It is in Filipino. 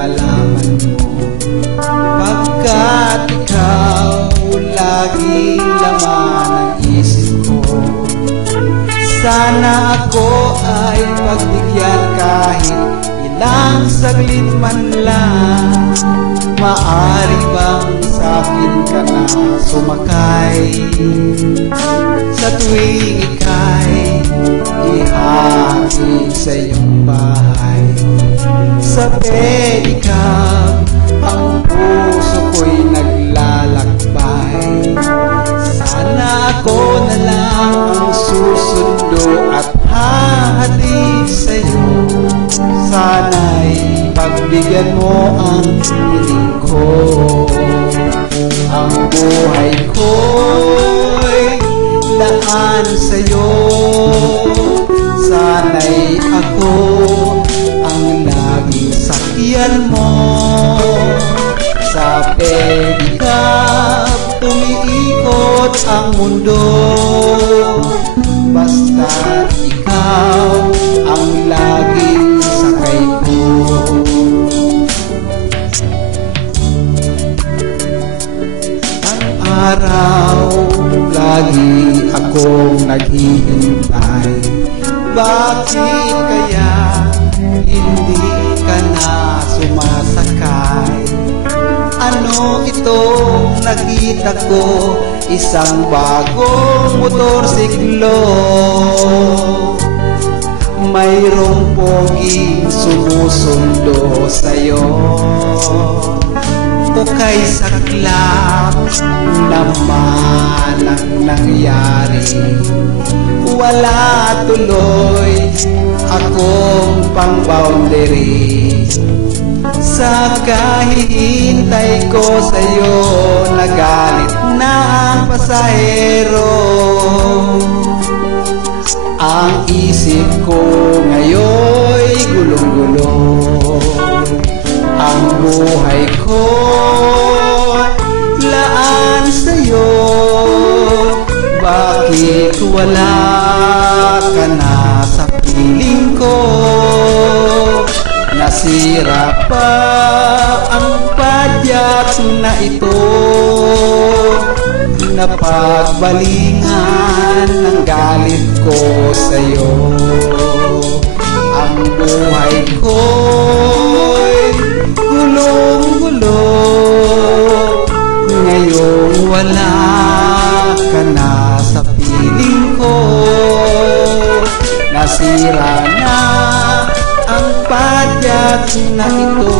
malaman mo, pagkat ikaw laging laman ng isip ko. Sana ako ay pagbigyan kahit ilang saglit man lang. Maari bang sa'kin ka na sumakay sa tuwing ika'y ihatid sa iyong bahay? Sa pedicab ang puso ko'y naglalakbay. Sana ako na lang ang susundo at hahatid sa'yo. Sana'y pagbigyan mo ang piling ko. Ang buhay ko'y laan sa'yo. Sana'y ako ang laging sakyan mo. Sa pedicab umiikot ang mundo, basta ikaw ang laging sakay ko. Ang araw lagi akong naghihintay. Bakit kaya hindi ka na sumasakay? Ano itong nakita ko? Isang bagong motorsiklo. Mayroong poging sumusundo sa'yo. O kay saklap naman ang nangyari. Wala tuloy akong pang-boundary. Sa kahihintay ko sa'yo, nagalit na ang pasahero. Ang isip ko ngayon'y gulong-gulo. Ang buhay ko laan sa'yo. Bakit wala ka na sa piling ko? Nasira pa ang padyak na ito. Napagbalingan ang galit ko sa'yo. Ang buhay ko'y gulong-gulo. Ngayong wala ka na sa piling ko. Nasira na ang padyak na ito.